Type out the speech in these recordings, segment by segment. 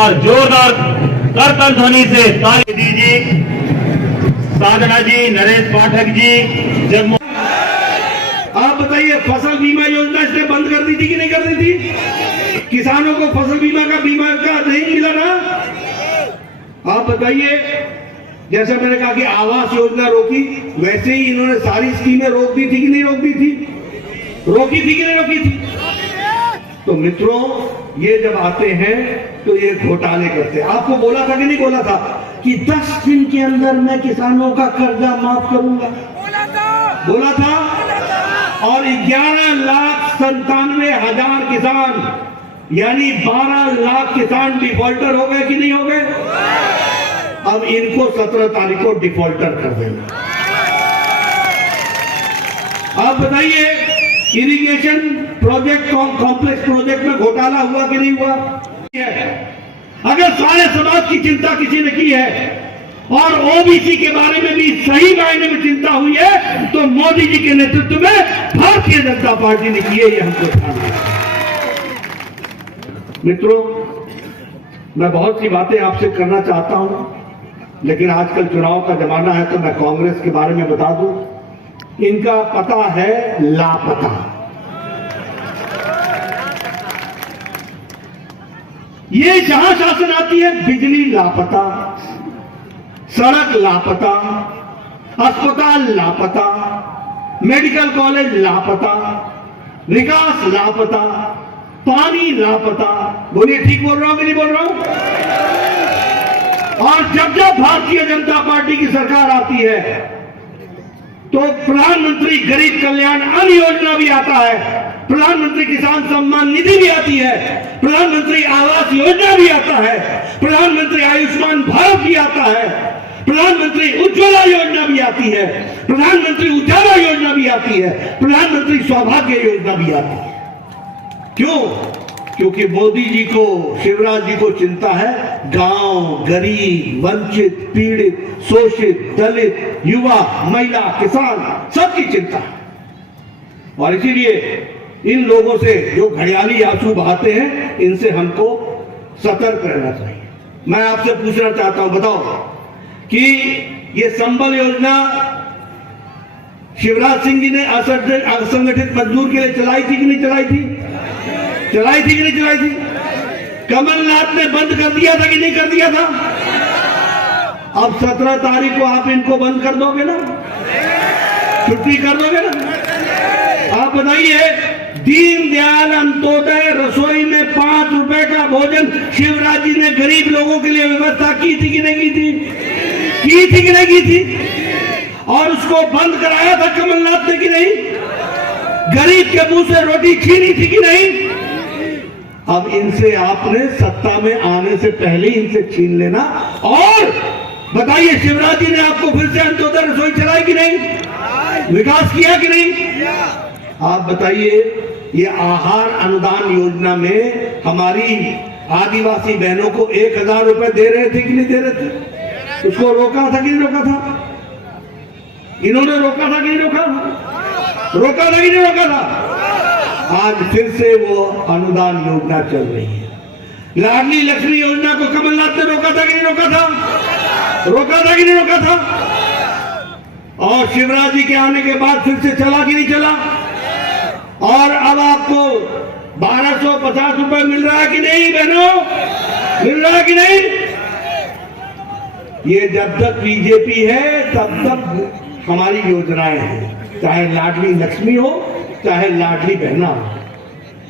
बार जोरदार करतल ध्वनि से ताली दीजिए। साधना जी, नरेश पाठक जी, जगमोहन। आप बताइए, फसल बीमा योजना इसने बंद कर दी थी कि नहीं कर दी थी? किसानों को फसल बीमा का नहीं मिला ना? आप बताइए, जैसा मैंने कहा कि आवास योजना रोकी, वैसे ही इन्होंने सारी स्कीमें रोक दी थी कि नहीं रोक दी थी? रोकी थी कि नहीं रोकी थी? तो मित्रों, ये जब आते हैं तो ये घोटाले करते हैं। आपको बोला था कि नहीं बोला था कि 10 दिन के अंदर मैं किसानों का कर्जा माफ करूंगा? बोला था। और 11,97,000 किसान, यानी 12 लाख किसान डिफॉल्टर हो गए कि नहीं हो गए? अब इनको 17 तारीख को डिफॉल्टर कर देना। आप बताइए, इरिगेशन प्रोजेक्ट, कॉम्प्लेक्स प्रोजेक्ट में घोटाला हुआ कि नहीं हुआ? अगर सारे समाज की चिंता किसी ने की है और ओबीसी के बारे में भी सही मायने में चिंता हुई है, तो मोदी जी के नेतृत्व में भारतीय जनता पार्टी ने की है। ये हमको ध्यान है। मित्रों, मैं बहुत सी बातें आपसे करना चाहता हूं, लेकिन आजकल चुनाव का जमाना है, तो मैं कांग्रेस के बारे में बता दूं। इनका पता है लापता। ये जहां शासन आती है, बिजली लापता, सड़क लापता, अस्पताल लापता, मेडिकल कॉलेज लापता, विकास लापता, पानी लापता। बोलिए, ठीक बोल रहा हूं कि नहीं बोल रहा हूं? और जब जब भारतीय जनता पार्टी की सरकार आती है, तो प्रधानमंत्री गरीब कल्याण अन्न योजना भी आता है, प्रधानमंत्री किसान सम्मान निधि भी आती है, प्रधानमंत्री आवास योजना भी आता है, प्रधानमंत्री आयुष्मान भारत भी आता है, प्रधानमंत्री उज्ज्वला योजना भी आती है, प्रधानमंत्री उजाला योजना भी आती है, प्रधानमंत्री सौभाग्य योजना भी आती है। क्यों? क्योंकि मोदी जी को, शिवराज जी को चिंता है गांव, गरीब, वंचित, पीड़ित, शोषित, दलित, युवा, महिला, किसान, सबकी चिंता है। और इसीलिए इन लोगों से जो घड़ियाली आंसू बहाते हैं, इनसे हमको सतर्क रहना चाहिए। मैं आपसे पूछना चाहता हूं, बताओ कि ये संबल योजना शिवराज सिंह जी ने असंगठित मजदूर के लिए चलाई थी कि नहीं चलाई थी? चलाई थी कि नहीं चलाई थी? कमलनाथ ने बंद कर दिया था कि नहीं कर दिया था? अब 17 तारीख को आप इनको बंद कर दोगे ना? छुट्टी कर दोगे ना? आप बताइए, दीनदयाल अंत्योदय रसोई में 5 रुपए का भोजन शिवराज जी ने गरीब लोगों के लिए व्यवस्था की थी कि नहीं की थी? की थी कि नहीं की थी? और उसको बंद कराया था कमलनाथ ने कि नहीं? गरीब के मुंह से रोटी छीनी थी कि नहीं? अब इनसे आपने सत्ता में आने से पहले इनसे छीन लेना। और बताइए, शिवराज जी ने आपको फिर से अंत्योदय रसोई चलाई कि नहीं? विकास किया कि नहीं? आप बताइए, ये आहार अनुदान योजना में हमारी आदिवासी बहनों को 1,000 रुपए दे रहे थे कि नहीं दे रहे थे? उसको रोका था कि नहीं रोका था? इन्होंने रोका था कि नहीं रोका था? रोका था कि नहीं रोका था? आज फिर से वो अनुदान योजना चल रही है। लाडली लक्ष्मी योजना को कमलनाथ ने रोका था कि नहीं रोका था? रोका था कि नहीं रोका था? और शिवराज जी के आने के बाद फिर से चला कि नहीं चला? और अब आपको 1250 रुपए मिल रहा है कि नहीं बहनों? मिल रहा है कि नहीं? ये जब तक बीजेपी है तब तक हमारी योजनाएं हैं, चाहे लाडली लक्ष्मी हो, चाहे लाडली बहना हो।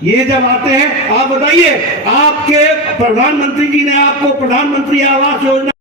ये जब आते हैं, आप बताइए, आपके प्रधानमंत्री जी ने आपको प्रधानमंत्री आवास योजना